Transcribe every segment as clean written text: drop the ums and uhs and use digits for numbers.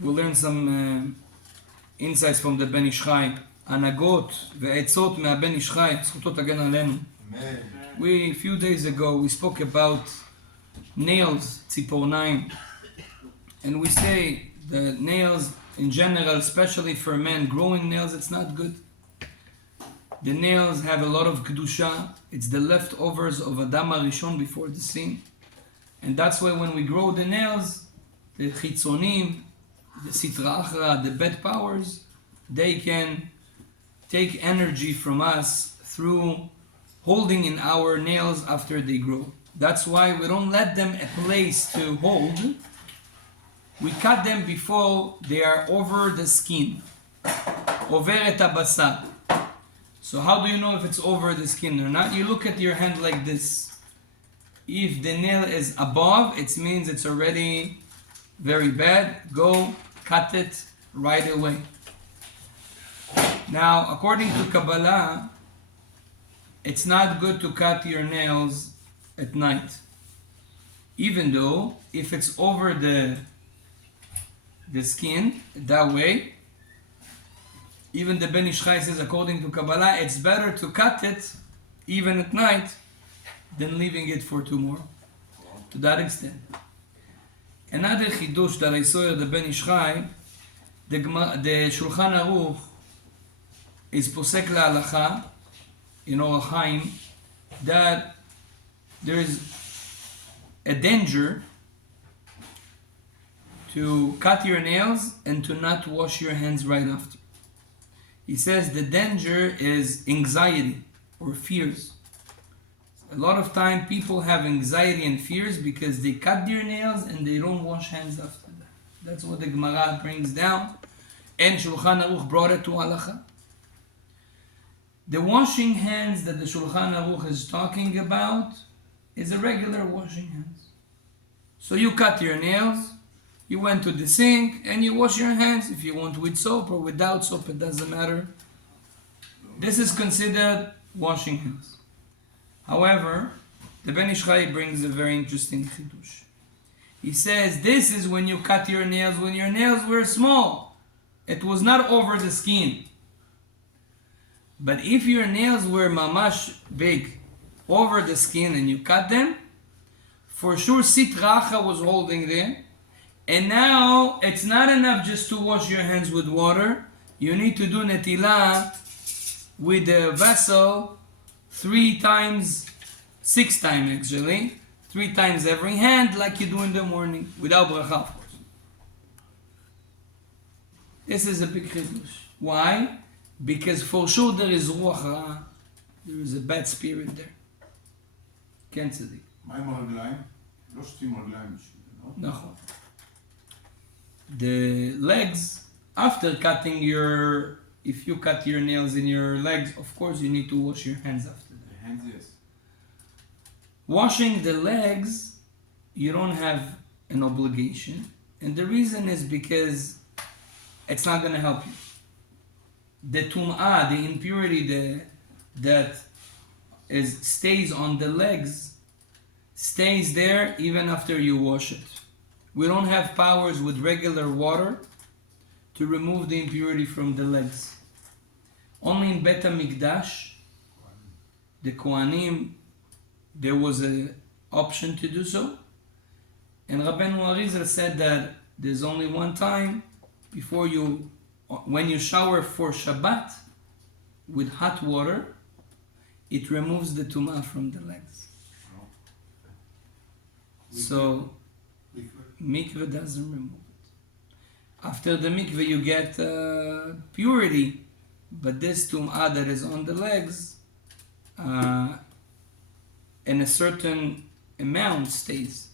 We'll learn some insights from the Ben Ish Chai. הנהגות ועצות מהבן איש חי, זכותו תגן עלינו. A few days ago we spoke about nails, ציפורניים, and we say the nails in general, especially for men, growing nails, it's not good. The nails have a lot of kedusha. It's the leftovers of Adam HaRishon before the sin, and that's why when we grow the nails, the chitzonim, the sitra achra, the bad powers, they can take energy from us through holding in our nails after they grow. That's why we don't let them a place to hold. We cut them before they are over the skin. Over et habasar. So how do you know if it's over the skin or not? You look at your hand like this. If the nail is above, it means it's already very bad. Go cut it right away. Now, according to Kabbalah, it's not good to cut your nails at night. Even though, if it's over the skin, that way, even the Ben Ish Chai says, according to Kabbalah, it's better to cut it, even at night, than leaving it for tomorrow. To that extent. Another chidush that I saw at the Ben Ish Chai, the Shulchan Aruch is posek la'alacha in Orach Chaim that there is a danger to cut your nails and to not wash your hands right after. He says the danger is anxiety or fears. A lot of time people have anxiety and fears because they cut their nails and they don't wash hands after that. That's what the Gemara brings down, and Shulchan Aruch brought it to halacha. The washing hands that the Shulchan Aruch is talking about is a regular washing hands. So you cut your nails, you went to the sink, and you wash your hands. If you want with soap or without soap, it doesn't matter. This is considered washing hands. However, the Ben Ish Chai brings a very interesting chidush. He says this is when you cut your nails when your nails were small. It was not over the skin. But if your nails were mamash big over the skin and you cut them, for sure sitra achra was holding there. And now it's not enough just to wash your hands with water. You need to do netilah with the vessel 6 times actually. 3 times every hand like you do in the morning, without bracha of course. This is a big chidush. Why? Because for sure there is ruach ra, there is a bad spirit there. כן צדיק. מה עם הרגליים? לא שתים רגליים בשביל, לא? נכון. The legs, after cutting if you cut your nails in your legs, of course you need to wash your hands after that. The hands, yes. Washing the legs, you don't have an obligation. And the reason is because it's not going to help you. The tum'ah, the impurity that stays on the legs, stays there even after you wash it. We don't have powers with regular water to remove the impurity from the legs. Only in Bet HaMikdash, the Kohanim, there was an option to do so. And Rabbeinu Arizal said that there's only one time when you shower for Shabbat with hot water, it removes the tumah from the legs. So mikveh doesn't remove it. After the mikveh you get purity, but this tumah that is on the legs in a certain amount stays.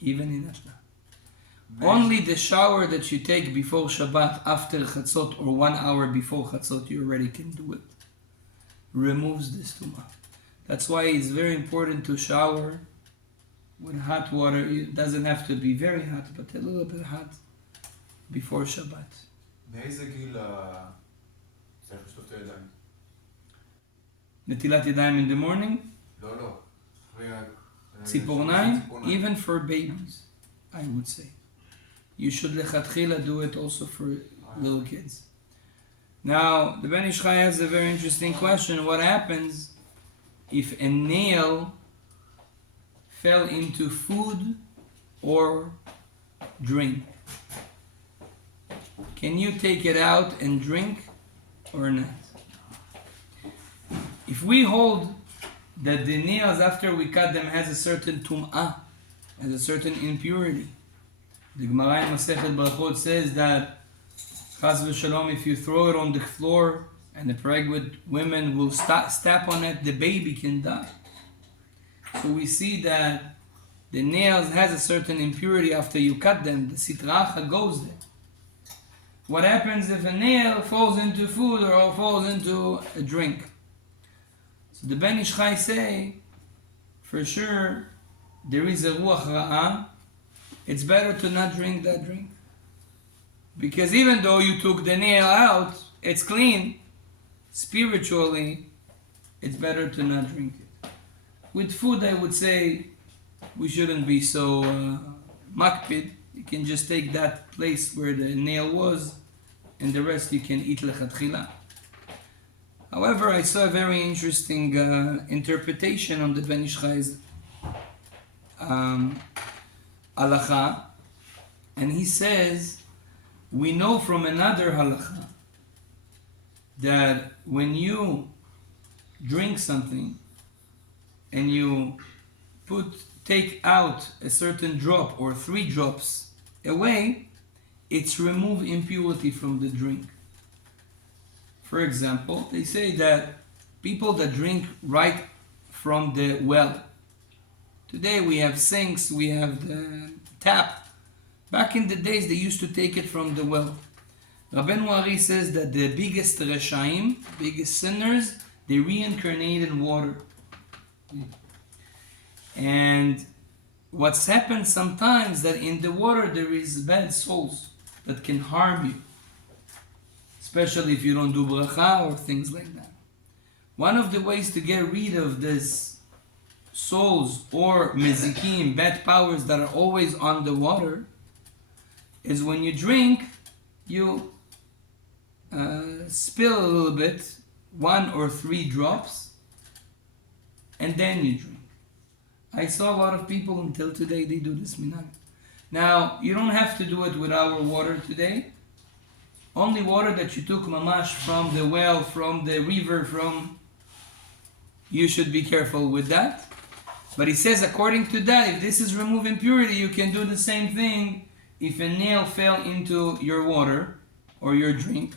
Even in Ashna. Only the shower that you take before Shabbat after Chatzot or 1 hour before Chatzot, you already can do it. Removes this tumah. That's why it's very important to shower with hot water. It doesn't have to be very hot, but a little bit hot before Shabbat. מאיזה גיל צריך לשטוף את הידיים? נטילת ידיים in the morning? לא. ציפורניים? Even for babies, I would say. you should lechatchila do it also for little kids. Now, the Ben Ish Chai has a very interesting question. What happens if a nail fell into food or drink? Can you take it out and drink or not? If we hold that the nails after we cut them has a certain tum'ah, has a certain impurity, the Gemara in Masechet Brachot says that Chas v'shalom, if you throw it on the floor and the pregnant women will step on it, the baby can die. So we see that the nails has a certain impurity after you cut them. The sitracha goes there. What happens if a nail falls into food or falls into a drink? So the Ben Ish Chai say, for sure, there is a ruach ra'ah. It's better to not drink that drink. Because even though you took the nail out, it's clean. Spiritually, it's better to not drink it. With food, I would say, we shouldn't be so makpid. You can just take that place where the nail was, and the rest you can eat lechatchila. However, I saw a very interesting interpretation on the Ben Ish Chai's halacha, and he says, we know from another halacha that when you drink something and you take out a certain drop or 3 drops away, it's remove impurity from the drink. For example, they say that people that drink right from the well. Today we have sinks, we have the tap. Back in the days they used to take it from the well. Rabbeinu Ari says that the biggest reshaim, biggest sinners, they reincarnate in water. And what's happened sometimes that in the water there is bad souls that can harm you, especially if you don't do bracha or things like that. One of the ways to get rid of this souls or mezikim, bad powers that are always on the water, is when you drink, you spill a little bit, 1 or 3 drops, and then you drink. I saw a lot of people until today, they do this minhag. Now, you don't have to do it with our water today. Only water that you took mamash from the well, from the river, you should be careful with that. But he says, according to that, if this is remove impurity, you can do the same thing if a nail fell into your water or your drink,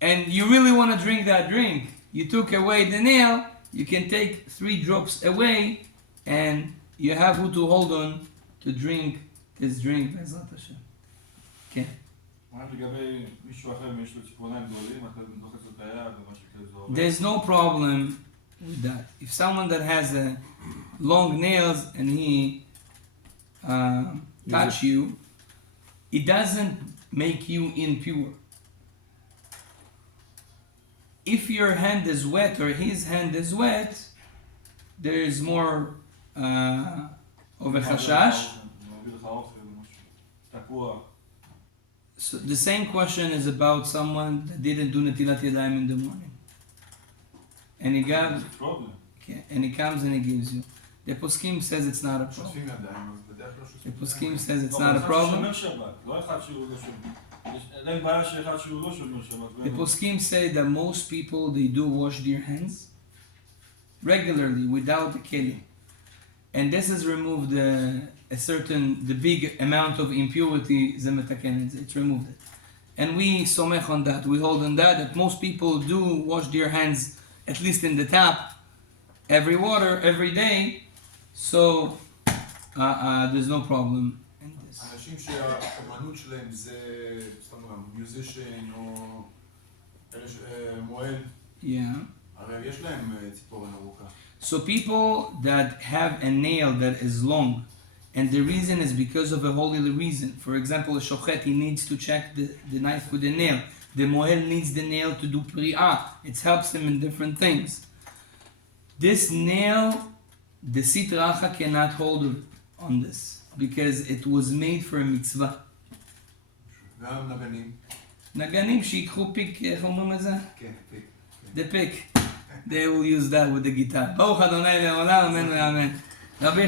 and you really want to drink that drink, you took away the nail, you can take 3 drops away, and you have who to hold on to drink this drink, Be'ezrat Hashem. Okay. There's no problem with that. If someone that has long nails and he touch you, it doesn't make you impure. If your hand is wet or his hand is wet, there is more of a chashash. So the same question is about someone that didn't do netilat yadayim in the morning, and he got, okay, and he comes and he gives you. The poskim says it's not a problem. The poskim says it's not a problem. The poskim say that most people, they do wash their hands regularly without the keli, and this has removed the big amount of impurity. It's removed it, and we somech on that. We hold on that most people do wash their hands at least in the tap every day. So there's no problem in this. אנשים שהאמנות שלהם זה, סתם גם, מיוזישן או מועל, הרי יש להם ציפורן ארוכה. So people that have a nail that is long, and the reason is because of a holy reason. For example, a shochet, he needs to check the knife with the nail. The moel needs the nail to do pri'ah. It helps him in different things. This nail, the sit racha cannot hold on this because it was made for a mitzvah. גם נגנים. נגנים שיקחו פיק, איך אומרים את זה? כן, פיק. The pick. They will use that with the guitar. ברוך אדוני לעולם, אמן ואמן. רבי